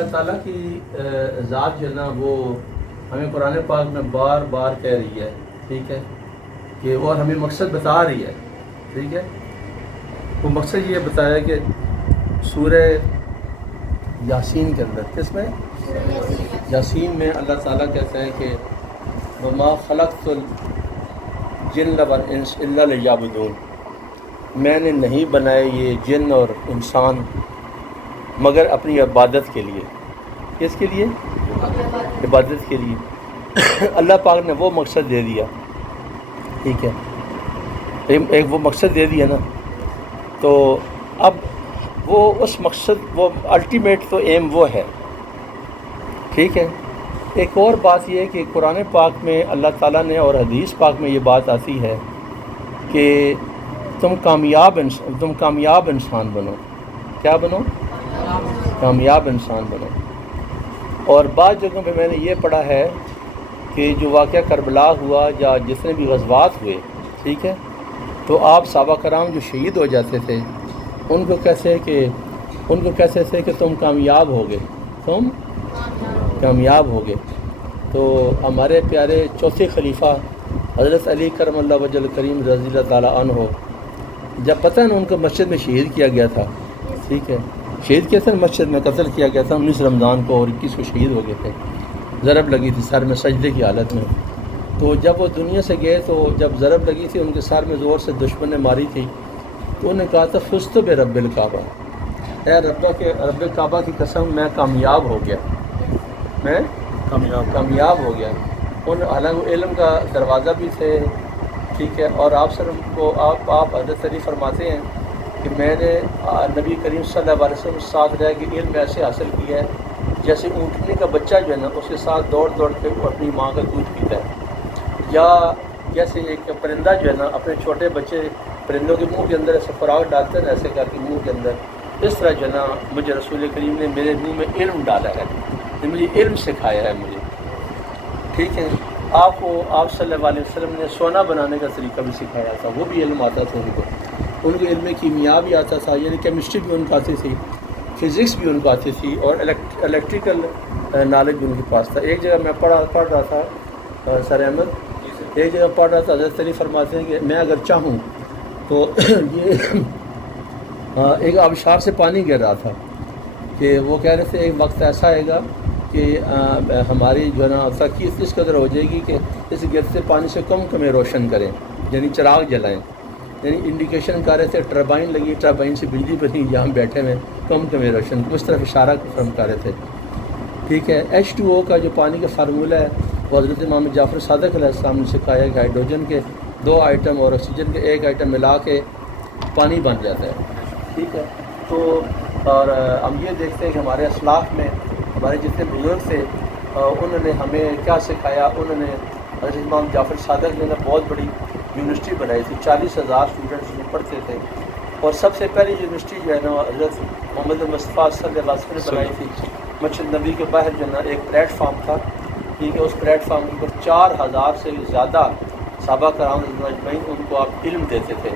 اللہ تعالیٰ کی ذات جو ہے نا وہ ہمیں قرآن پاک میں بار بار کہہ رہی ہے، ٹھیک ہے، کہ اور ہمیں مقصد بتا رہی ہے، ٹھیک ہے۔ وہ مقصد یہ بتایا کہ سورہ یاسین کے اندر، کس میں؟ یاسین میں اللہ تعالیٰ کہتا ہے کہ وما خلقت الجن والانس الا لیعبدون، میں نے نہیں بنائے یہ جن اور انسان مگر اپنی عبادت کے لیے۔ کس کے لیے؟ عبادت کے لیے۔ اللہ پاک نے وہ مقصد دے دیا، ٹھیک ہے، ایک وہ مقصد دے دیا نا، تو اب وہ اس مقصد، وہ الٹیمیٹ تو ایم وہ ہے، ٹھیک ہے۔ ایک اور بات یہ ہے کہ قرآن پاک میں اللہ تعالیٰ نے اور حدیث پاک میں یہ بات آتی ہے کہ تم کامیاب انسان بنو۔ کیا بنو؟ کامیاب انسان بنو۔ اور بعض جگہوں پہ میں نے یہ پڑھا ہے کہ جو واقعہ کربلا ہوا یا جتنے بھی غزوات ہوئے، ٹھیک ہے، تو آپ صحابہ کرام جو شہید ہو جاتے تھے ان کو کہتے تھے کہ تم کامیاب ہو گئے، تم کامیاب ہو گئے۔ تو ہمارے پیارے چوتھے خلیفہ حضرت علی کرم اللہ وجہ الکریم رضی اللہ تعالیٰ عنہ، جب پتہ نا ان کو مسجد میں شہید کیا گیا تھا، ٹھیک ہے، شہید کیا تھا مسجد میں، قتل کیا گیا تھا 19 رمضان کو، اور 21 کو شہید ہو گئے تھے، ضرب لگی تھی سر میں سجدے کی حالت میں۔ تو جب وہ دنیا سے گئے تو جب ضرب لگی تھی ان کے سر میں زور سے دشمن نے ماری تھی، تو انہوں نے کہا تھا فزت برب الکعبہ، اے رب کعبہ کی قسم میں کامیاب ہو گیا، میں کامیاب ہو گیا۔ ان حالانکہ علم کا دروازہ بھی تھے، ٹھیک ہے، اور آپ حضرت علی فرماتے ہیں کہ میں نے نبی کریم صلی اللہ علیہ وسلم کے ساتھ رہ کے علم ایسے حاصل کیا ہے جیسے اونٹنے کا بچہ جو ہے نا اس کے ساتھ دوڑ کے وہ اپنی ماں کا دودھ پیتا ہے، یا جیسے ایک پرندہ جو ہے نا اپنے چھوٹے بچے پرندوں کے منہ کے اندر ایسے خوراک ڈالتے ہیں، ایسے کر کے منہ کے اندر، اس طرح جو ہے نا مجھے رسول کریم نے میرے منہ میں علم ڈالا ہے، مجھے علم سکھایا ہے مجھے، ٹھیک ہے۔ آپ کو آپ صلی اللہ علیہ وسلم نے سونا بنانے کا طریقہ بھی سکھایا تھا، وہ بھی علم آتا تھا ان کو علم کیمیا بھی آتا تھا، یعنی کیمسٹری بھی ان کو آتی تھی، فزکس بھی ان کو آتی تھی، اور الیکٹریکل نالج بھی ان کے پاس تھا۔ ایک جگہ میں پڑھ رہا تھا سر احمد، ایک جگہ پڑھ رہا تھا، حضرت علی فرماتے ہیں کہ میں اگر چاہوں تو یہ ایک آبشار سے پانی گر رہا تھا کہ وہ کہہ رہے تھے ایک وقت ایسا آئے گا کہ ہماری جو ہے نا ترقی اس قدر ہو جائے گی کہ اس گرتے پانی سے کم روشن کریں، یعنی چراغ جلائیں، یعنی انڈیکیشن کر رہے تھے، ٹربائن لگی، ٹربائن سے بجلی بنی، جہاں بیٹھے ہوئے کم روشن، اس طرف اشارہ فرم کر رہے تھے، ٹھیک ہے۔ H2O کا جو پانی کا فارمولہ ہے وہ حضرت امام جعفر صادق علیہ السلام نے سکھایا کہ ہائیڈروجن کے 2 آئٹم اور آکسیجن کے 1 آئٹم ملا کے پانی بن جاتا ہے، ٹھیک ہے۔ تو اور ہم یہ دیکھتے ہیں کہ ہمارے اسلاف میں ہمارے جتنے بزرگ تھے انہوں نے ہمیں کیا سکھایا، انہوں نے حضرت امام جعفر صادق نے بہت بڑی یونیورسٹی بنائی تھی، 40,000 اسٹوڈنٹس میں پڑھتے تھے، اور سب سے پہلی یونیورسٹی جو ہے نا حضرت محمد مصطفیٰ صلی اللہ علیہ وسلم نے بنائی تھی۔ مسجد نبی کے باہر جو ہے نا ایک پلیٹ فارم تھا، ٹھیک ہے، اس پلیٹ فارم کے اوپر 4,000 سے زیادہ صحابہ کرام اجمعین ان کو آپ علم دیتے تھے،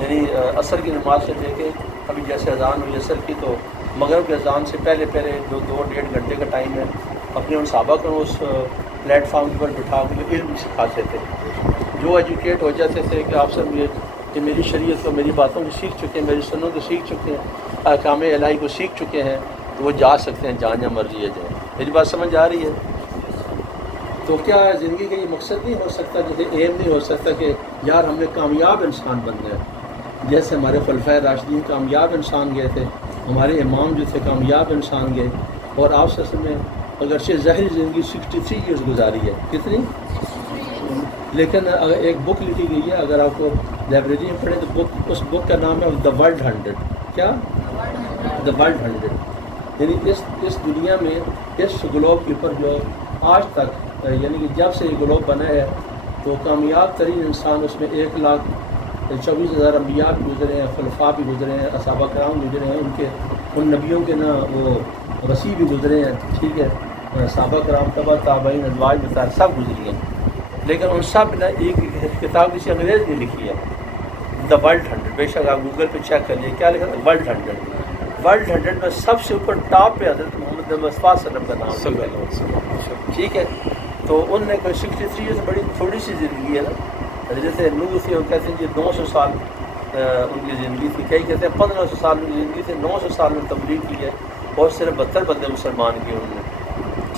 یعنی عصر کی نماز سے لے کے ابھی جیسے اذان ہوئی عصر کی تو مغرب کے اذان سے پہلے 2-1.5 گھنٹے کا ٹائم ہے، اپنے ان صحابہ کو اس پلیٹ فارم کے اوپر بٹھا کے علم سکھاتے تھے۔ جو ایجوکیٹ ہو جاتے تھے کہ آپ سب یہ میری شریعت کو، میری باتوں کو سیکھ چکے ہیں، میری سنوں کو سیکھ چکے ہیں، احکام الہی کو سیکھ چکے ہیں، تو وہ جا سکتے ہیں جہاں مرضی ہے جائیں۔ میری بات سمجھ آ رہی ہے؟ تو کیا زندگی کا یہ مقصد نہیں ہو سکتا، جیسے ایم نہیں ہو سکتا کہ یار ہم نے کامیاب انسان بننا ہے، جیسے ہمارے خلفائے راشدین کامیاب انسان گئے تھے، ہمارے امام جو تھے کامیاب انسان گئے، اور آپ سب نے اگرچہ ظاہری زندگی 63 ایئرز گزاری ہے، کتنی؟ لیکن اگر ایک بک لکھی گئی ہے، اگر آپ کو لائبریری میں پڑھیں تو اس بک کا نام ہے دا ورلڈ 100۔ کیا؟ دا ورلڈ 100، یعنی اس دنیا میں اس گلوب کے اوپر جو آج تک، یعنی کہ جب سے یہ گلوب بنا ہے تو کامیاب ترین انسان اس میں 1,24,000 انبیاء بھی گزرے ہیں، خلفاء بھی گزرے ہیں، صحابہ کرام گزرے ہیں، ان نبیوں کے نا وہ وسیع بھی گزرے ہیں، ٹھیک ہے، صحابہ کرام تبع تابعین ازواج بطار سب گزری ہیں، لیکن ان سب نے ایک کتاب کسی انگریز نے لکھی ہے، دا ورلڈ 100۔ بے شک آپ گوگل پہ چیک کر لیے کیا لکھا ہے، ورلڈ 100۔ ورلڈ 100 میں سب سے اوپر ٹاپ پہ حضرت محمد مصطفیٰ صلی اللہ علیہ وسلم کا نام، ٹھیک ہے. تو ان نے کوئی 63 ایئرس بڑی تھوڑی سی زندگی ہے نا. جیسے نوح تھی وہ کہتے ہیں کہ 900 سال ان کی زندگی تھی، کئی کہتے ہیں 1500 سال ان کی زندگی تھی، 900 سال میں تبلیغ کی ہے اور صرف 72 بندے مسلمان کیے انہوں نے،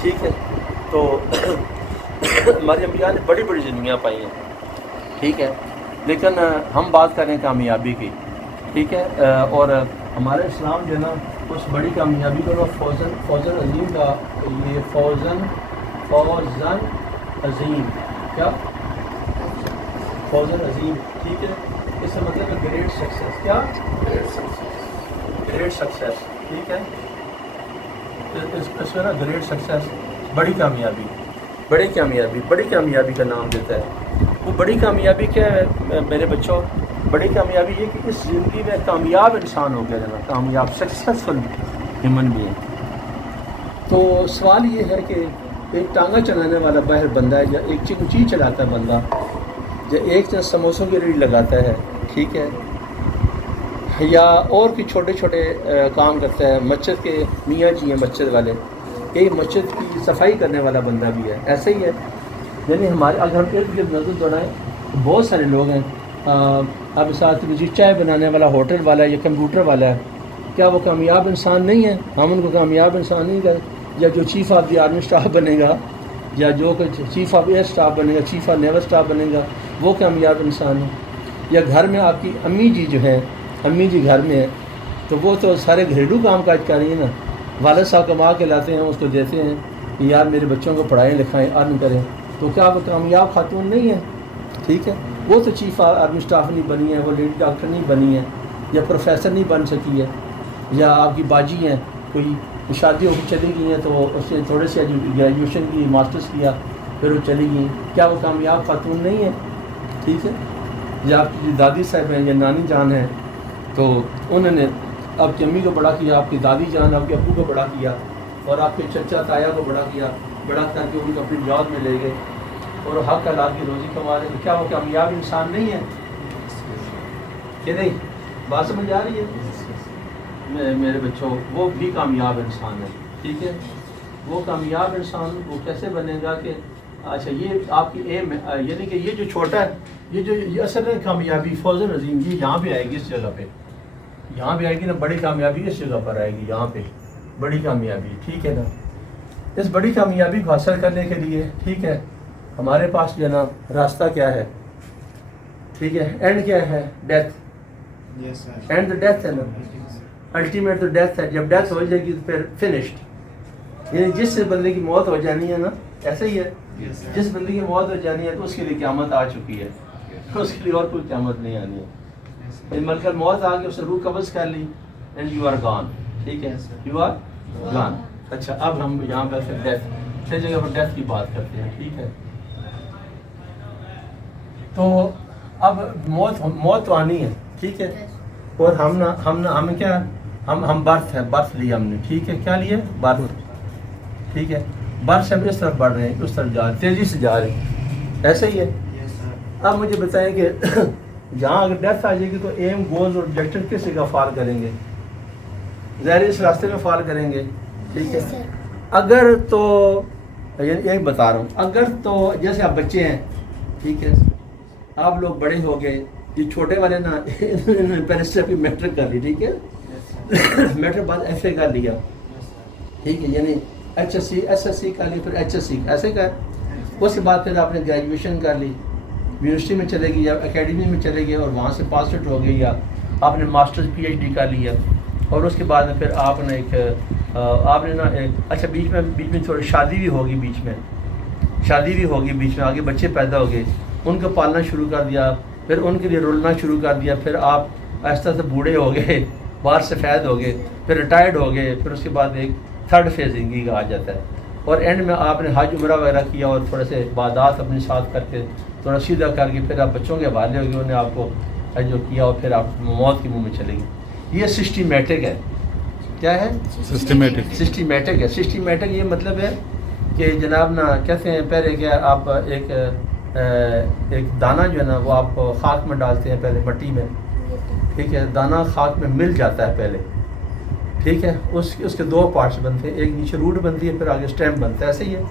ٹھیک ہے. تو ہمارے انبیاء نے بڑی بڑی زندگیاں پائی ہیں، ٹھیک ہے. لیکن ہم بات کریں کامیابی کی، ٹھیک ہے. اور ہمارے اسلام جو ہے نا اس بڑی کامیابی کو فوزن عظیم کا، یہ فوزن عظیم، کیا فوزن عظیم، ٹھیک ہے. اس کا مطلب ہے گریٹ سکسیس، کیا گریٹ سکسیس، ٹھیک ہے. اس میں نا گریٹ سکسیس، بڑی کامیابی، بڑی کامیابی، بڑی کامیابی کا نام دیتا ہے. وہ بڑی کامیابی کیا ہے میرے بچوں؟ بڑی کامیابی یہ کہ اس زندگی میں کامیاب انسان ہو گیا جانا، کامیاب سکسیسفل ہیومن بینگ. تو سوال یہ ہے کہ ایک ٹانگا چلانے والا باہر بندہ ہے، یا ایک چیز چلاتا ہے بندہ، یا ایک سموسوں کی ریڑھ لگاتا ہے، ٹھیک ہے، یا اور بھی چھوٹے چھوٹے کام کرتا ہے. مسجد کے میاں جی ہیں مسجد والے، ایک مسجد کی صفائی کرنے والا بندہ بھی ہے. ایسے ہی ہے، یعنی ہمارے اگر ہم ارد گرد نظر دوڑائیں تو بہت سارے لوگ ہیں. اب ساتھ میں چائے بنانے والا ہوٹل والا ہے یا کمپیوٹر والا ہے، کیا وہ کامیاب انسان نہیں ہے؟ ہم ان کو کامیاب انسان نہیں کریں. یا جو chief of the army staff بنے گا، یا جو چیف آف ایئر اسٹاف بنے گا، چیف آف نیول اسٹاف بنے گا، وہ کامیاب انسان ہے. یا گھر میں آپ کی امی جی جو ہیں، امی جی گھر میں ہیں تو وہ تو سارے گھریلو کام کاج کر رہی ہیں نا. والد صاحب کما کے لاتے ہیں، اس کو دیتے ہیں کہ یار میرے بچوں کو پڑھائیں لکھائیں ارن کریں، تو کیا وہ کامیاب خاتون نہیں ہے؟ ٹھیک ہے. وہ تو چیف آرمی اسٹاف نہیں بنی ہے، وہ لیڈی ڈاکٹر نہیں بنی ہے، یا پروفیسر نہیں بن سکی ہے. یا آپ کی باجی ہیں، کوئی شادی ہو کے چلی گئی ہیں تو اس نے تھوڑے سے گریجویشن کی، ماسٹرس کیا، پھر وہ چلی گئیں، کیا وہ کامیاب خاتون نہیں ہے؟ ٹھیک ہے. یا آپ کی دادی صاحب ہیں یا نانی جان ہیں، تو انہوں نے آپ کی امی کو بڑا کیا، آپ کی دادی جان آپ کے ابو کو بڑا کیا، اور آپ کے چچا تایا کو بڑا کیا، بڑا کر کے ان کو اپنی یاد میں لے گئے اور حق حلال کی روزی کما رہے ہیں. کیا وہ کامیاب انسان نہیں ہے کہ نہیں؟ بات سمجھ آ رہی ہے میرے بچوں؟ وہ بھی کامیاب انسان ہے، ٹھیک ہے. وہ کامیاب انسان وہ کیسے بنے گا کہ اچھا یہ آپ کی ایم ہے، یعنی کہ یہ جو چھوٹا ہے، یہ اصل ہے کامیابی فوزن عظیم، یہ یہاں پہ آئے گی، اس جگہ پہ یہاں پہ آئے گی نا. بڑی کامیابی اس جگہ پر آئے گی، یہاں پہ بڑی کامیابی، ٹھیک ہے نا. اس بڑی کامیابی کو حاصل کرنے کے لیے، ٹھیک ہے، ہمارے پاس جو ہے نا راستہ کیا ہے، ٹھیک ہے. اینڈ کیا ہے؟ ڈیتھ. اینڈ تو ڈیتھ ہے نا، الٹیمیٹ تو ڈیتھ ہے. جب ڈیتھ ہو جائے گی تو پھر فنشڈ، یعنی جس بندے کی موت ہو جانی ہے نا، ایسا ہی ہے، جس بندے کی موت ہو جانی ہے تو اس کے لیے قیامت آ چکی ہے، اس کے لیے اور کوئی قیامت نہیں آنی ہے. ملکل موت آ کے اس نے روح قبض کر لی، اینڈ یو آر گان، ٹھیک ہے، یو آر گان. اچھا اب ہم یہاں پہ پھر ڈیتھ، پھر جگہ پر ڈیتھ کی بات کرتے ہیں، ٹھیک ہے. تو اب موت تو آنی ہے، ٹھیک ہے. اور ہم کیا، ہم برتھ ہے، برتھ لیا ہم نے، ٹھیک ہے. کیا لیا؟ برتھ، ٹھیک ہے. برتھ سے ہم اس طرف بڑھ رہے ہیں، اس طرف جا رہے ہیں، تیزی سے جا رہے ہیں، ایسا ہی ہے. اب مجھے بتائیں کہ جہاں اگر ڈیتھ آ جائے گی تو ایم، گولز اور آبجیکٹو کس جگہ فال کریں گے؟ ظاہر اس راستے میں فال کریں گے، ٹھیک ہے. اگر تو یہی بتا رہا ہوں، اگر تو جیسے آپ بچے ہیں، ٹھیک ہے، آپ لوگ بڑے ہو گئے، یہ چھوٹے والے نا پہلے سے اپنی میٹرک کر لی، ٹھیک ہے، میٹرک بعد ایف اے کر لیا، ٹھیک ہے، یعنی H S C, S S C کر لی، پھر ایچ ایس سی ایسے کر. اس کے بعد پھر آپ نے گریجویشن کر لی، یونیورسٹی میں چلے گئی یا اکیڈمی میں چلے گئے اور وہاں سے پاس آؤٹ ہو گئی، یا آپ نے ماسٹرز پی ایچ ڈی کر لیا. اور اس کے بعد میں پھر آپ نے آپ نے نا اچھا بیچ میں تھوڑی شادی بھی ہوگی، بیچ میں آگے بچے پیدا ہو گئے، ان کو پالنا شروع کر دیا، پھر ان کے لیے رولنا شروع کر دیا. پھر آپ آہستہ سے بوڑھے ہو گئے، باہر سفید ہو گئے، پھر ریٹائرڈ ہو گئے. پھر اس کے بعد ایک تھرڈ فیز زندگی کا آ جاتا ہے، اور اینڈ میں آپ نے حج عمرہ وغیرہ کیا اور تھوڑے سے عبادات اپنے ساتھ کر کے تھوڑا سیدھا کر کے پھر آپ بچوں کے حوالے ہو گئے، انہوں نے آپ کو جو کیا، اور پھر آپ موت کے منہ میں چلے گئے. یہ سسٹمیٹک ہے. کیا ہے؟ سسٹمیٹک ہے. سسٹمیٹک یہ مطلب ہے کہ جناب نا کہتے ہیں پہلے کیا آپ ایک دانہ جو ہے نا وہ آپ خاک میں ڈالتے ہیں، پہلے مٹی میں، ٹھیک ہے، دانہ خاک میں مل جاتا ہے پہلے، ٹھیک ہے. اس کے 2 پارٹس بنتے ہیں, ایک نیچے روٹ بنتی ہے, پھر آگے اسٹیم بنتا ہے, ایسے ہی ہے.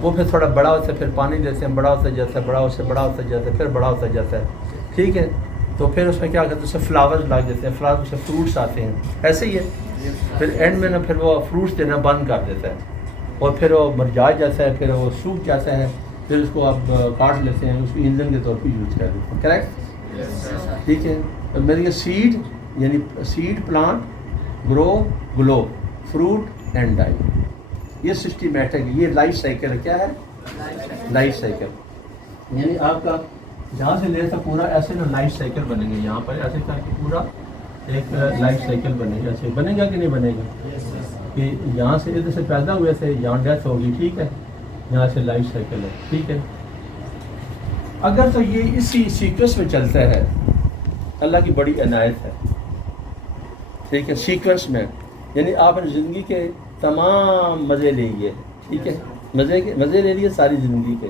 وہ پھر تھوڑا بڑا ہوتا ہے, پھر پانی دیتے ہیں, بڑا ہوتا جاتا ہے, بڑا ہوتا جاتا ہے, پھر بڑا ہوتا جاتا ہے. ٹھیک ہے. تو پھر اس میں کیا کرتے ہیں, اس سے فلاورز لگ دیتے ہیں, فلاور سے فروٹس آتے ہیں, ایسے ہی ہے. پھر اینڈ میں نا پھر وہ فروٹس دینا بند کر دیتا ہے, اور پھر وہ مرجھا جاتا ہے, پھر وہ سوکھ جاتا ہے, پھر اس کو آپ کاٹ لیتے ہیں, اس کو ایندھن کے طور پہ یوز کر دیتے ہیں. کریکٹ. ٹھیک ہے. میرے سیڈ یعنی seed plant grow glow fruit and die, یہ سسٹمیٹک, یہ لائف سائیکل ہے. کیا ہے لائف سائیکل؟ یعنی آپ کا جہاں سے لے سک پورا ایسے نا لائف سائیکل بنے گا, یہاں پر ایسے کر کے پورا ایک لائف سائیکل بنے گا. ایسے بنے گا کہ نہیں بنے گا؟ کہ یہاں سے ادھر سے پیدا ہوئے تھے, یہاں ڈیتھ ہوگی. ٹھیک ہے. یہاں سے لائف سائیکل ہے. ٹھیک ہے. اگر تو یہ اسی سیکوینس میں چلتا ہے, اللہ کی بڑی عنایت ہے. ٹھیک ہے. سیکوینس میں یعنی آپ نے زندگی کے تمام مزے لے لیے. ٹھیک ہے. مزے لے لیے ساری زندگی کے,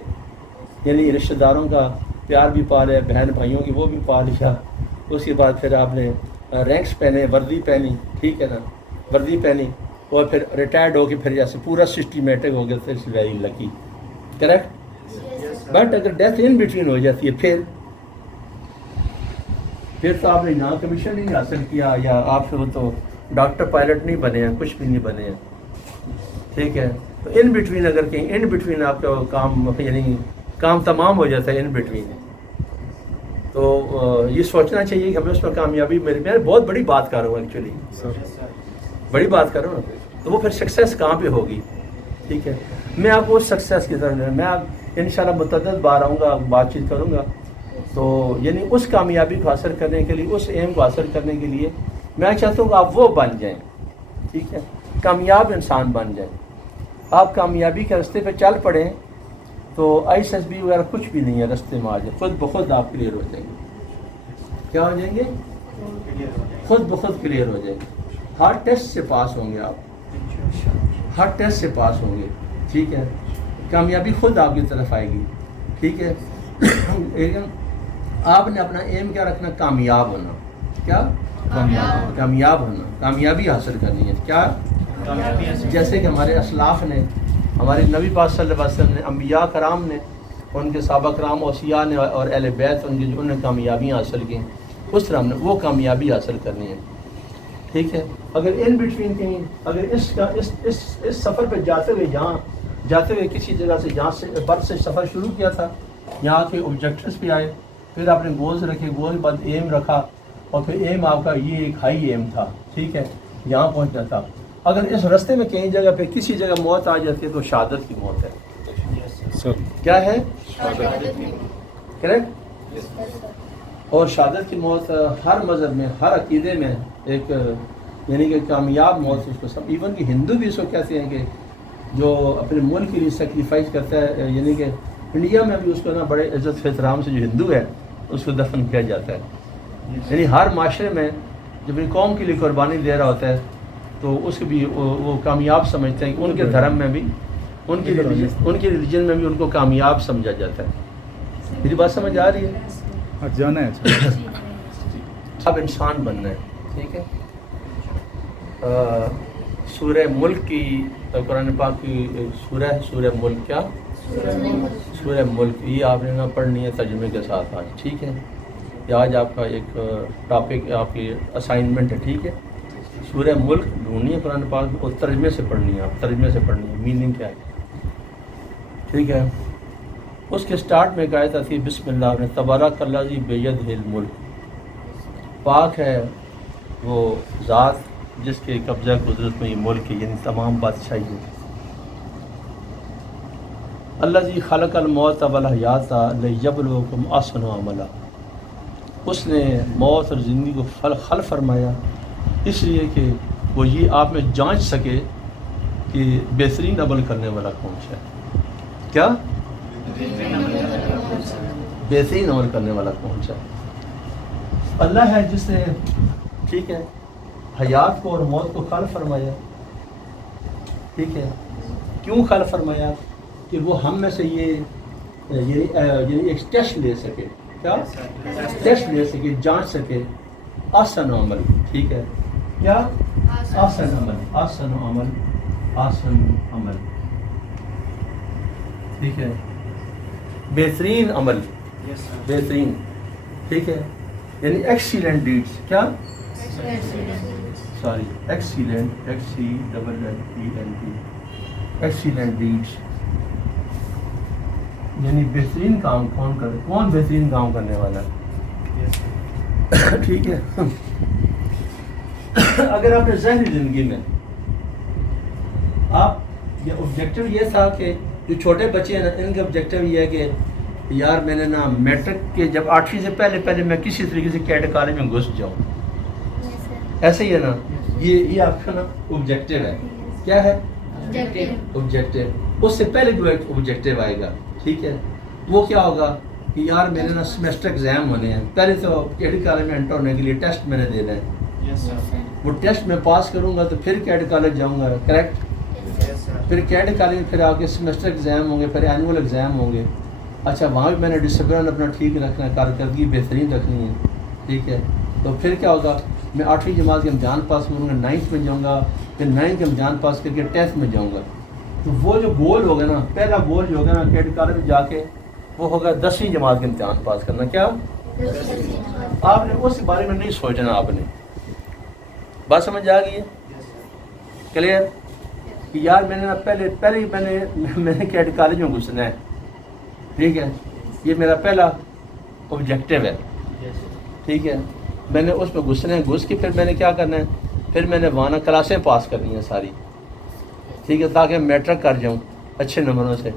یعنی رشتہ داروں کا پیار بھی پا لیا, بہن بھائیوں کی وہ بھی پا لیا. اس کے بعد پھر آپ نے رینکس پہنے, وردی پہنی. ٹھیک ہے نا, وردی پہنی, اور پھر ریٹائرڈ ہو کے پھر جیسے پورا سسٹمیٹک ہو گیا, it's very lucky. Correct. But اگر ڈیتھ ان بٹوین ہو جاتی ہے, پھر تو آپ نے یہاں کمیشن نہیں حاصل کیا, یا آپ سے وہ تو ڈاکٹر پائلٹ نہیں بنے ہیں, کچھ بھی نہیں بنے ہیں. ٹھیک ہے. تو ان بٹوین اگر کہیں ان بٹوین آپ کا کام یعنی کام تمام ہو جاتا ہے ان بٹوین, تو یہ سوچنا چاہیے کہ ہمیں اس میں کامیابی, میں بہت بڑی بات کر رہا ہوں ایکچولی, بڑی بات کر رہا ہوں, تو وہ پھر سکسیس کہاں پہ ہوگی. ٹھیک ہے. میں آپ کو اس سکسیس کی طرف, میں آپ انشاءاللہ متعدد بار آؤں گا, بات چیت کروں گا. تو یعنی اس کامیابی کو حاصل کرنے کے لیے, اس ایم کو حاصل کرنے کے لیے میں چاہتا ہوں کہ آپ وہ بن جائیں. ٹھیک ہے. کامیاب انسان بن جائیں. آپ کامیابی کے راستے پہ چل پڑیں تو ایس ایس بی وغیرہ کچھ بھی نہیں ہے راستے میں آ جائے, خود بخود آپ کلیئر ہو جائیں گے. کیا ہو جائیں گے؟ خود بخود کلیئر ہو جائیں گے. ہر ٹیسٹ سے پاس ہوں گے آپ, ہر ٹیسٹ سے پاس ہوں گے. ٹھیک ہے. کامیابی خود آپ کی طرف آئے گی. ٹھیک ہے. آپ نے اپنا ایم کیا رکھنا؟ کامیاب ہونا. کیا؟ کامیاب ہونا, کامیابی حاصل کرنی ہے. کیا؟ جیسے کہ ہمارے اسلاف نے, ہمارے نبی پاک صلی اللہ علیہ وسلم نے, انبیاء کرام نے, ان کے صحابہ کرام اوصیاء نے, اور اہل بیت ان کی جو انہوں نے کامیابیاں حاصل کی, اس طرح ہم نے وہ کامیابی حاصل کرنی ہے. ٹھیک ہے. اگر ان بٹوین کہیں, اگر اس سفر پہ جاتے ہوئے کسی جگہ سے, جہاں سے برف سے سفر شروع کیا تھا, یہاں کے آبجیکٹیوز پہ آئے, پھر آپ نے گولز رکھے, گول بعد ایم رکھا, اور پھر ایم آپ کا یہ ایک ہائی ایم تھا. ٹھیک ہے. یہاں پہنچنا تھا. اگر اس راستے میں کہیں جگہ پہ کسی جگہ موت آ جاتی ہے تو شہادت کی موت ہے. کیا ہے؟ کریکٹ. اور شہادت کی موت ہر مذہب میں, ہر عقیدے میں ایک یعنی کہ کامیاب موت اس کو سب, ایون کہ ہندو بھی اس کو کہتے ہیں کہ جو اپنے ملک کے لیے سیکریفائز کرتا ہے, یعنی کہ انڈیا میں بھی اس کو نا بڑے عزت احترام سے جو ہندو ہے اس کو دفن کیا جاتا ہے. یعنی ہر معاشرے میں جب اپنی قوم کے لیے قربانی دے رہا ہوتا ہے تو اس کو بھی وہ کامیاب سمجھتے ہیں. ان کے دھرم میں بھی, ان کی ریلیجن میں بھی ان کو کامیاب سمجھا جاتا ہے. میری بات سمجھ آ رہی ہے؟ جانا ہے اب انسان بننا ہے. ٹھیک ہے. سورہ ملک کی, قرآن پاک کی سورہ ہے, سورہ ملک. کیا؟ سورہ ملک. یہ آپ نے نا پڑھنی ہے ترجمے کے ساتھ آج. ٹھیک ہے. یہ آج آپ کا ایک ٹاپک, آپ کی اسائنمنٹ ہے. ٹھیک ہے. سورہ ملک ڈھونڈنی ہے قرآن پاک میں, اور ترجمے سے پڑھنی ہے. آپ ترجمے سے پڑھنی ہے, میننگ کیا ہے. ٹھیک ہے. اس کے سٹارٹ میں آیت آتی ہے, بسم اللہ نے, تبارک الذی بیدہ الملک, پاک ہے وہ ذات جس کے قبضہ قدرت میں یہ ملک ہے, یعنی تمام بادشاہی ہے. الذی خلق الموت والحیات لیبلوکم احسن عملا, اس نے موت اور زندگی کو خلق فرمایا اس لیے کہ وہ یہ آپ میں جانچ سکے کہ بہترین عمل کرنے والا کون سا ہے. کیا؟ بہترین عمل کرنے والا کون سا ہے. اللہ ہے جس نے, ٹھیک ہے, حیات کو اور موت کو خلق فرمایا. ٹھیک ہے. کیوں خلق فرمایا؟ کہ وہ ہم میں سے یہ یعنی ایک ٹیسٹ لے سکے. کیا؟ ٹیسٹ لے سکے, جانچ سکے احسن عمل. ٹھیک ہے. کیا؟ آسن عمل، آسن عمل، آسن عمل، ٹھیک ہے، بہترین عمل، بہترین، ٹھیک ہے، یعنی ایکسیلنٹ ڈیڈس، کیا sorry excellent, EXCELLENT، excellent deeds, یعنی بہترین کام کون بہترین کام کرنے والا ہے، ٹھیک ہے۔ اگر آپ نے ظاہری زندگی میں آپ یہ آبجیکٹو یہ تھا کہ جو چھوٹے بچے ہیں نا، ان کا آبجیکٹو یہ ہے کہ یار میں نے نا میٹرک کے جب 8ویں سے پہلے میں کسی طریقے سے کیڈ کالج میں گھس جاؤں، ایسے ہی ہے نا، یہ آپ کا نا آبجیکٹو ہے، کیا ہے آبجیکٹو، اس سے پہلے جو ایک آبجیکٹو آئے گا، ٹھیک ہے، وہ کیا ہوگا کہ یار میرے نا سیمیسٹر ایگزام ہونے ہیں، پہلے تو کیڈ کالج میں انٹر ہونے کے لیے ٹیسٹ میں نے دینا ہے، وہ ٹیسٹ میں پاس کروں گا تو پھر کیڈ کالج جاؤں گا، کریکٹ، پھر کیڈ کالج پھر آگے سیمیسٹر ایگزام ہوں گے، پھر اینول ایگزام ہوں گے، اچھا وہاں بھی میں نے ڈسپلن اپنا ٹھیک رکھنا ہے، کارکردگی بہترین رکھنی ہے، ٹھیک ہے، تو پھر کیا ہوگا، میں 8ویں جماعت کے امتحان پاس کروں گا، 9th میں جاؤں گا، پھر 9th کے امتحان پاس کر کے 10th میں جاؤں گا، تو وہ جو گول ہوگا نا، پہلا گول جو ہوگا نا کیڈ کالج میں جا کے وہ ہوگا 10ویں جماعت کے امتحان پاس کرنا، کیا آپ نے اس بارے میں نہیں سوچنا، آپ نے بات سمجھ آ گئی ہے، کلیئر، کہ یار میں نے پہلے ہی میں نے کیڈ کالج میں گھسنا ہے، ٹھیک ہے، یہ میرا پہلا آبجیکٹو ہے، ٹھیک ہے، میں نے اس میں گھسنا ہے، گھس کے پھر میں نے کیا کرنا ہے، پھر میں نے وہاں کلاسیں پاس کرنی ہیں ساری، ٹھیک ہے، تاکہ میٹرک کر جاؤں اچھے نمبروں سے،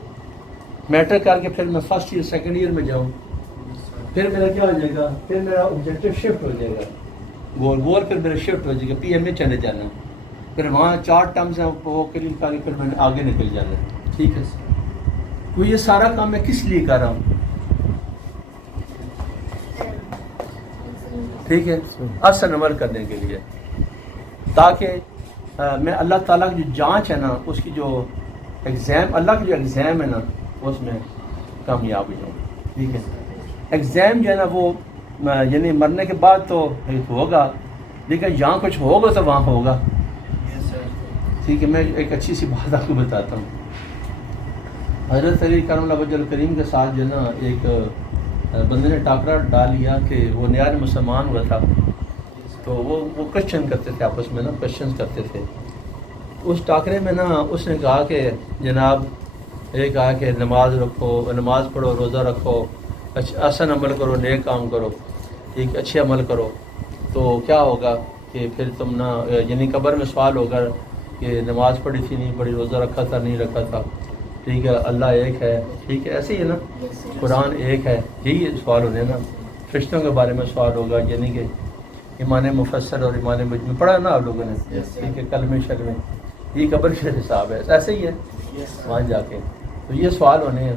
میٹرک کر کے پھر میں فرسٹ ایئر سیکنڈ ایئر میں جاؤں، پھر میرا کیا ہو جائے گا، پھر میرا آبجیکٹو شفٹ ہو جائے گا، گول پھر میرا شفٹ ہو جائے گا، پی ایم اے چلے جانا، پھر وہاں 4 ٹرمز ہیں وہ کلیئر کر کے پھر میں نے آگے نکل جانا ہے، ٹھیک ہے، تو یہ سارا کام میں کس لیے کر رہا ہوں، ٹھیک ہے، احسن عمل کرنے کے لیے، تاکہ میں اللہ تعالیٰ کی جو جانچ ہے نا، اس کی جو ایگزام، اللہ کی جو ایگزام ہے نا، اس میں کامیاب ہو جاؤں، ٹھیک ہے، ایگزام جو ہے نا وہ یعنی مرنے کے بعد تو ہوگا، لیکن جہاں کچھ ہوگا تو وہاں ہوگا، ٹھیک ہے، میں ایک اچھی سی بات آپ کو بتاتا ہوں، حضرت علی کرم اللہ وجہ الکریم کے ساتھ جو ہے نا ایک بندے نے ٹاکرا ڈال لیا کہ وہ نیا مسلمان ہوا تھا، تو وہ کوشچن کرتے تھے آپس میں نا، کوشچنس کرتے تھے، اس ٹاکرے میں نا اس نے کہا کہ جناب یہ کہا کہ نماز رکھو، نماز پڑھو، روزہ رکھو، احسن عمل کرو، نیک کام کرو، ٹھیک، اچھے عمل کرو، تو کیا ہوگا کہ پھر تم نا یعنی قبر میں سوال ہوگا کہ نماز پڑھی تھی نہیں پڑھی، روزہ رکھا تھا نہیں رکھا تھا، ٹھیک ہے، اللہ ایک ہے، ٹھیک ہے، ایسے ہی ہے نا، قرآن ایک ہے، یہی سوال ہونے نا، فرشتوں کے بارے میں سوال ہوگا، یعنی کہ ایمان مفسر اور ایمان مجمع پڑھا نا آپ لوگوں نے، ٹھیک ہے، کلمے شلمے، یہ قبر کے حساب ہے، ایسے ہی ہے وہاں جا کے، تو یہ سوال ہونے ہیں،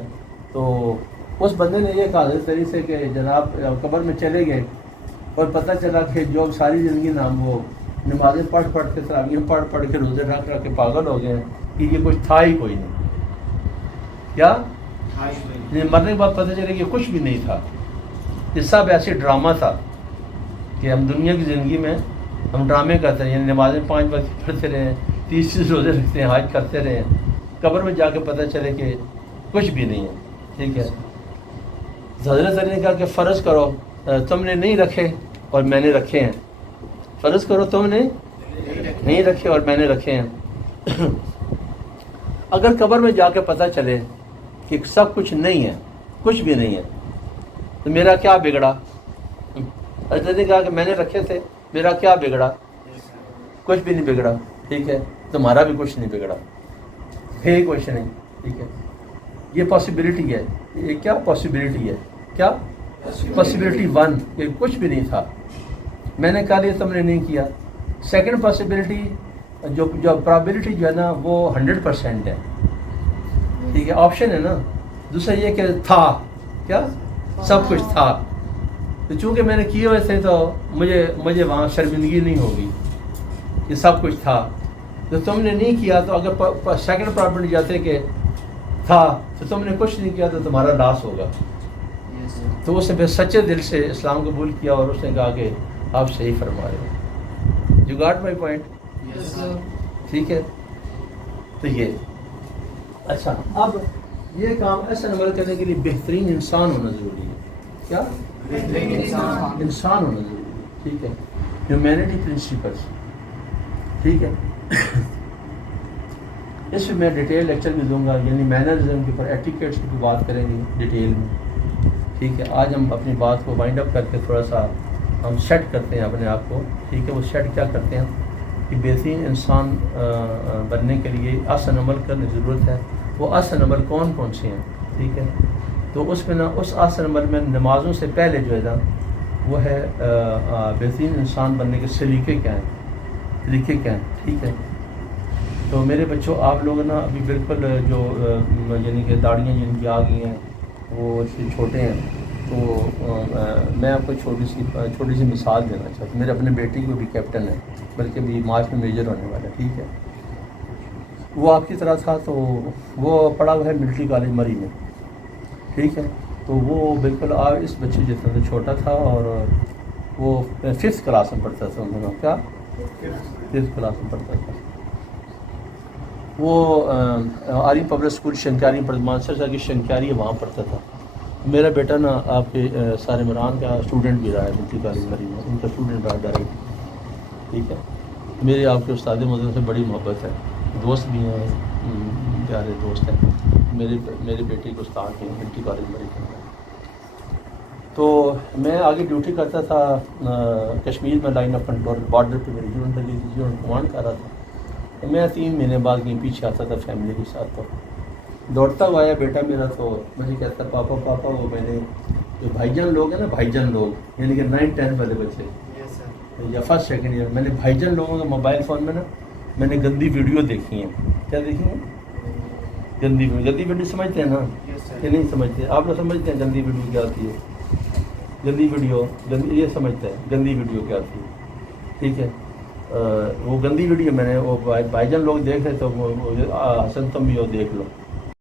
تو اس بندے نے یہ کہا اس طریقے سے کہ جناب قبر میں چلے گئے اور پتہ چلا کہ جو ساری زندگی نا وہ نمازیں پڑھ کے تراویح پڑھ کے روزے رکھ کے پاگل ہو گئے ہیں کہ یہ کچھ تھا ہی کوئی نہیں، کیا مرنے کے بعد پتہ چلے کہ کچھ بھی نہیں تھا، یہ سب ایسے ڈرامہ تھا کہ ہم دنیا کی زندگی میں ہم ڈرامے کرتے ہیں، یعنی نمازیں 5 وقت پڑھتے رہے، 30 روزے رکھتے ہیں، حج کرتے رہے، قبر میں جا کے پتہ چلے کہ کچھ بھی نہیں ہے، ٹھیک ہے، حضرت علی نے کہا کہ فرض کرو تم نے نہیں رکھے اور میں نے رکھے ہیں، فرض کرو تم نے نہیں رکھے اور میں نے رکھے ہیں، اگر قبر میں جا کے پتہ چلے کہ سب کچھ نہیں ہے، کچھ بھی نہیں ہے، تو میرا کیا بگڑا، حضرت نے کہا کہ میں نے رکھے تھے، میرا کیا بگڑا، کچھ بھی نہیں بگڑا، ٹھیک ہے، تمہارا بھی کچھ نہیں بگڑا، ہے کچھ نہیں، ٹھیک ہے، یہ پاسبلٹی ہے، یہ کیا پاسبلٹی ہے، کیا پاسبلٹی 1 کہ کچھ بھی نہیں تھا، میں نے کہا لیا تم نے نہیں کیا، سیکنڈ پاسبلٹی جو پرابلٹی جو ہے نا وہ 100% ہے، ٹھیک ہے، آپشن ہے نا، دوسرا یہ کہ تھا، کیا سب کچھ تھا، تو چونکہ میں نے کیے ہوئے تھے تو مجھے وہاں شرمندگی نہیں ہوگی، یہ سب کچھ تھا، تو تم نے نہیں کیا، تو اگر سیکنڈ پرابلٹی جاتے کہ تھا تو تم نے کچھ نہیں کیا تو تمہارا لاس ہوگا، تو اس نے پھر سچے دل سے اسلام قبول کیا اور اس نے کہا کہ آپ صحیح فرما رہے ہو، یو گاٹ مائی پوائنٹ، ٹھیک ہے. تو یہ اچھا، اب یہ کام ایسا عمل کرنے کے لیے بہترین انسان ہونا ضروری ہے. کیا؟ بہترین انسان ہونا ضروری ہے. ٹھیک ہے. Humanity principles. ٹھیک ہے. اس میں ڈیٹیل لیکچر بھی دوں گا، یعنی مینرزم کے اوپر، ایٹیکیٹس کی بات کریں گے ڈیٹیل میں. ٹھیک ہے. آج ہم اپنی بات کو وائنڈ اپ کر کے تھوڑا سا ہم سیٹ کرتے ہیں اپنے آپ کو. ٹھیک ہے. وہ سیٹ کیا کرتے ہیں کہ بہترین انسان بننے کے لیے احسن عمل کرنے کی ضرورت ہے. وہ احسن عمل کون کون سے ہیں؟ ٹھیک ہے. تو اس میں نا اس احسن عمل میں نمازوں سے پہلے جو ہے نا وہ ہے بہترین انسان بننے کے سلیقے کیا ہیں، طریقے کیا ہیں. ٹھیک ہے. تو میرے بچوں، آپ لوگ نا ابھی بالکل جو یعنی کہ داڑیاں جن کی آ گئی ہیں وہ چھوٹے ہیں. تو میں آپ کو چھوٹی سی مثال دینا چاہتا ہوں. میرے اپنے بیٹی کو بھی کیپٹن ہے، بلکہ بھی مارچ میں میجر ہونے والا ہے. ٹھیک ہے. وہ آپ کی طرح تھا، تو وہ پڑھا ہوا ہے ملٹری کالج مری میں. ٹھیک ہے. تو وہ بالکل اس بچے جتنا تو چھوٹا تھا، اور وہ 5th کلاس میں پڑھتا تھا. انہوں نے کیا 5th کلاس میں پڑھتا تھا. وہ آرین پبلک اسکول شنکاری مانسر صاحب کی شنکاری ہے، وہاں پڑھتا تھا. میرا بیٹا نا آپ کے سارے عمران کا اسٹوڈنٹ بھی رہا ہے ملٹری کالج مری میں، ان کا اسٹوڈنٹ رہا ڈائریکٹ. ٹھیک ہے. میرے آپ کے استاد مدرسے سے بڑی محبت ہے، دوست بھی ہیں، پیارے دوست ہیں. میرے بیٹے کے استاد ہیں ملٹری کالج مری کے. تو میں آگے ڈیوٹی کرتا تھا کشمیر میں، لائن آف کنٹرول بارڈر پہ میری یونٹ لگی تھی، یونٹ کمانڈ کر رہا تھا. میں 3 مہینے بعد کہیں پیچھے آتا تھا فیملی کے ساتھ. تو دوڑتا ہوا آیا بیٹا میرا، تو مجھے کہتا پاپا وہ میں نے جو بھائی جان لوگ ہیں نا، بھائی جان لوگ یعنی کہ 9-10 والے بچے یا 1st 2nd ایئر، میں نے بھائی جان لوگوں کے موبائل فون میں نا میں نے گندی ویڈیو دیکھی ہیں. کیا دیکھی ہیں؟ گندی ویڈیو سمجھتے ہیں نا کہ نہیں سمجھتے؟ آپ لوگ سمجھتے ہیں گندی ویڈیو کیا ہوتی ہے؟ گندی ویڈیو یہ سمجھتے ہیں گندی ویڈیو کیا ہوتی ہے. ٹھیک ہے. وہ گندی ویڈیو میں نے وہ بھائی جان لوگ دیکھ رہے، تو حسن تم بھی وہ دیکھ لو.